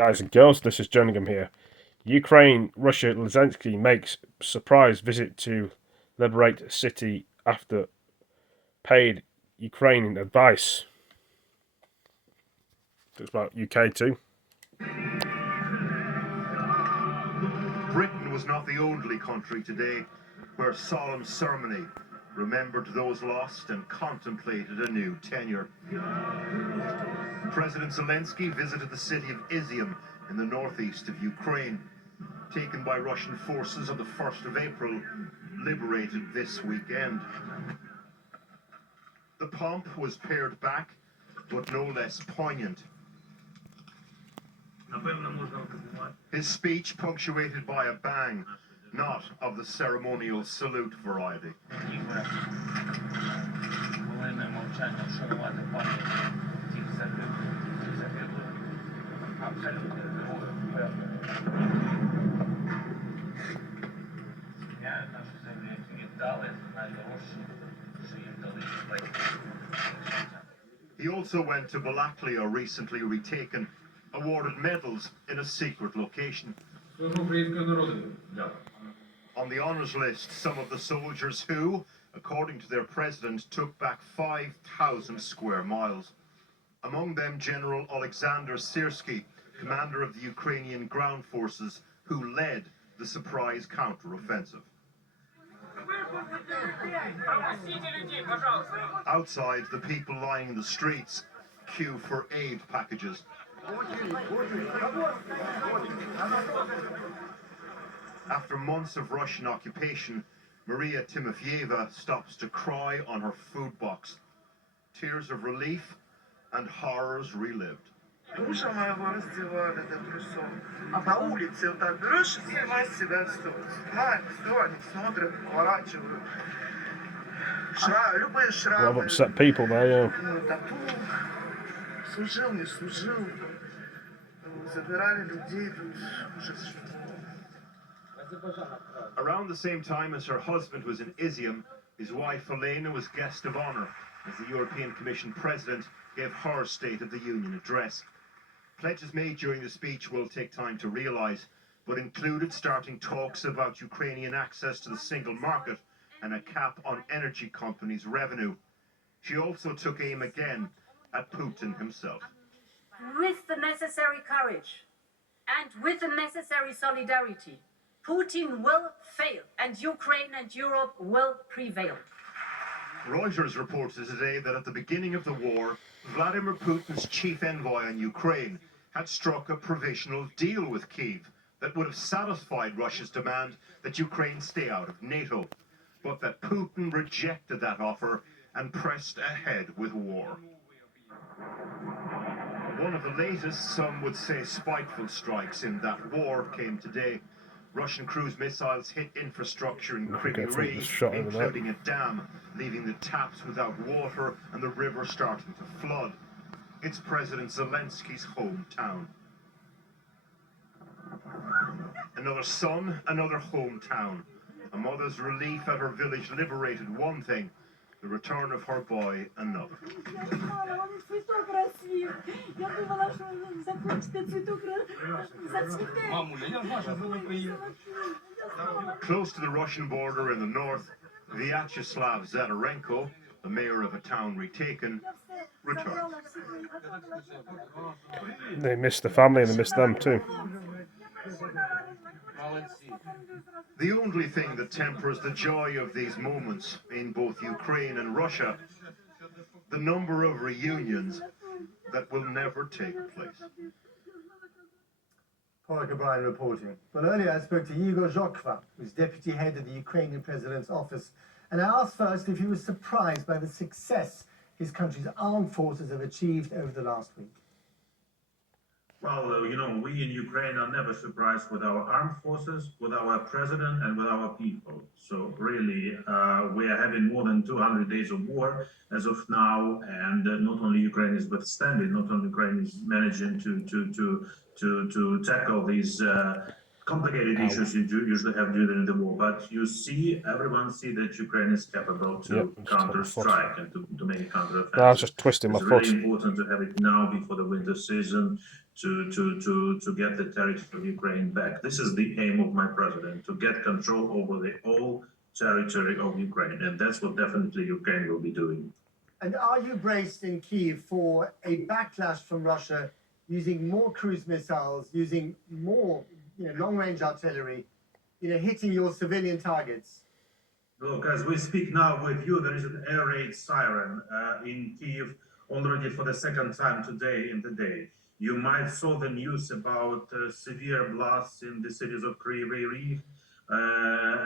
Guys and girls, this is Jerningham here. Ukraine, Russia Zelenskyy makes surprise visit to liberate city after paid Ukrainian advice. Talks about UK too. Britain was not the only country today where solemn ceremony remembered those lost and contemplated a new tenure. President Zelenskyy visited the city of Izium in the northeast of Ukraine, taken by Russian forces on the 1st of April, liberated this weekend. The pomp was pared back, but no less poignant. His speech punctuated by a bang, not of the ceremonial salute variety. He also went to Balaklia, recently retaken, awarded medals in a secret location. On the honours list, some of the soldiers who, according to their president, took back 5,000 square miles. Among them, General Alexander Syrsky, commander of the Ukrainian ground forces, who led the surprise counter-offensive. Outside, the people lying in the streets queue for aid packages. After months of Russian occupation, Maria Timofeyeva stops to cry on her food box. Tears of relief and horrors relived. Мужа моего раздевали до трусов. А на улице вот так берешь и снимаешь с себя все. Снимаешь, все, они смотрят, поворачивают. Любые A lot of шрамы. upset people there, yeah. Тату. Служил, не служил. Забирали людей. Ужас. Around the same time as her husband was in Izium, his wife Elena was guest of honour as the European Commission President gave her State of the Union address. Pledges made during the speech will take time to realise, but included starting talks about Ukrainian access to the single market and a cap on energy companies' revenue. She also took aim again at Putin himself. With the necessary courage and with the necessary solidarity, Putin will fail and Ukraine and Europe will prevail. Reuters reported today that at the beginning of the war, Vladimir Putin's chief envoy on Ukraine had struck a provisional deal with Kyiv that would have satisfied Russia's demand that Ukraine stay out of NATO, but that Putin rejected that offer and pressed ahead with war. One of the latest, some would say spiteful strikes in that war came today. Russian cruise missiles hit infrastructure in Kryvyi Rih, including a dam, leaving the taps without water and the river starting to flood. It's President Zelenskyy's hometown. Another son, another hometown. A mother's relief at her village liberated one thing, the return of her boy another. Close to the Russian border in the north, Vyacheslav Zadorenko, the mayor of a town retaken, returned. They miss the family and they miss them too. The only thing that tempers the joy of these moments in both Ukraine and Russia, the number of reunions that will never take place. Paul O'Brien reporting. Well, earlier I spoke to Igor Zhokva, who's deputy head of the Ukrainian president's office, and I asked first if he was surprised by the success his country's armed forces have achieved over the last week. Well, we in Ukraine are never surprised with our armed forces, with our president, and with our people. So really, we are having more than 200 days of war as of now, and not only Ukraine is withstanding, not only Ukraine is managing to tackle these complicated issues you usually have during the war, but you see, everyone see that Ukraine is capable to Yep, just hit my foot. counter-strike and to make a counter-offensive. No, I was just twisting my It's foot. really important to have it now before the winter season to get the territory of Ukraine back. This is the aim of my president, to get control over the whole territory of Ukraine, and that's what definitely Ukraine will be doing. And are you braced in Kyiv for a backlash from Russia using more cruise missiles, using more long-range artillery, hitting your civilian targets? Look, as we speak now with you, there is an air raid siren in Kyiv already for the second time today in the day. You might saw the news about severe blasts in the cities of Kryvyi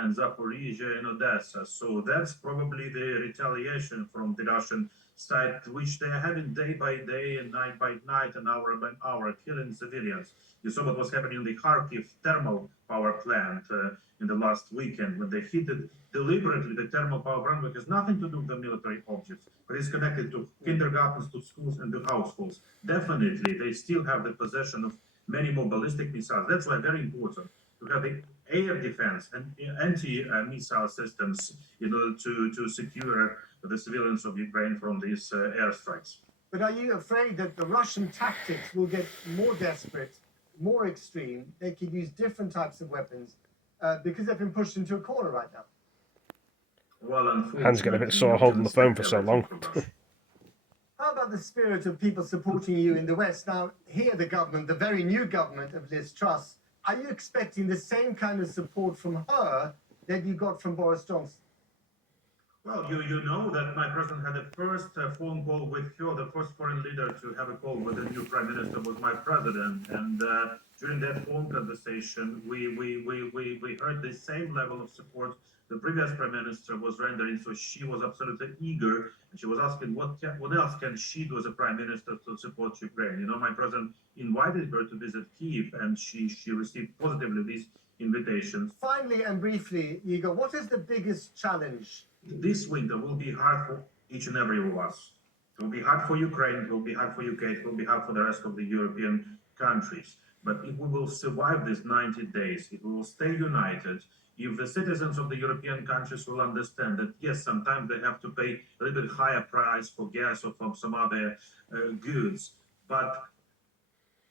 and Zaporizhia and Odessa. So that's probably the retaliation from the Russian side, which they are having day by day and night by night and hour by hour, killing civilians. You saw what was happening in the Kharkiv thermal power plant in the last weekend when they hit it deliberately. The thermal power plant, which has nothing to do with the military objects, but is connected to kindergartens, to schools, and to households. Definitely, they still have the possession of many more ballistic missiles. That's why very important to have the air defense and anti-missile systems in order to secure the civilians of Ukraine from these airstrikes. But are you afraid that the Russian tactics will get more desperate, more extreme? They could use different types of weapons because they've been pushed into a corner right now. Well, Hands get a bit sore holding the phone for so long. How about the spirit of people supporting you in the West? Now, here the government, the very new government of Liz Truss, are you expecting the same kind of support from her that you got from Boris Johnson? Well, you know that my president had a first phone call with her, the first foreign leader to have a call with the new prime minister was my president. And during that phone conversation, we heard the same level of support the previous prime minister was rendering. So she was absolutely eager, and she was asking what else can she do as a prime minister to support Ukraine. You know, my president invited her to visit Kyiv, and she received positively these invitations. Finally and briefly, Igor, what is the biggest challenge? This winter will be hard for each and every one of us. It will be hard for Ukraine, it will be hard for UK, it will be hard for the rest of the European countries. But if we will survive these 90 days, if we will stay united, if the citizens of the European countries will understand that, yes, sometimes they have to pay a little bit higher price for gas or for some other goods, but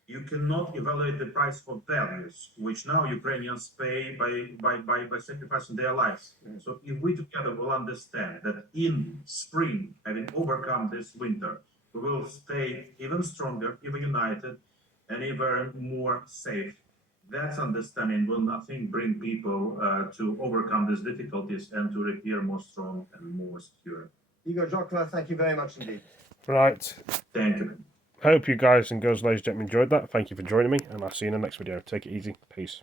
you cannot evaluate the price for values, which now Ukrainians pay by sacrificing their lives. So if we together will understand that in spring, having overcome this winter, we will stay even stronger, even united, and even more safe. That understanding will, I think, bring people to overcome these difficulties and to appear more strong and more secure. Igor Zhokva, thank you very much indeed. Right. Thank you. Hope you guys and girls, ladies and gentlemen, enjoyed that. Thank you for joining me, and I'll see you in the next video. Take it easy. Peace.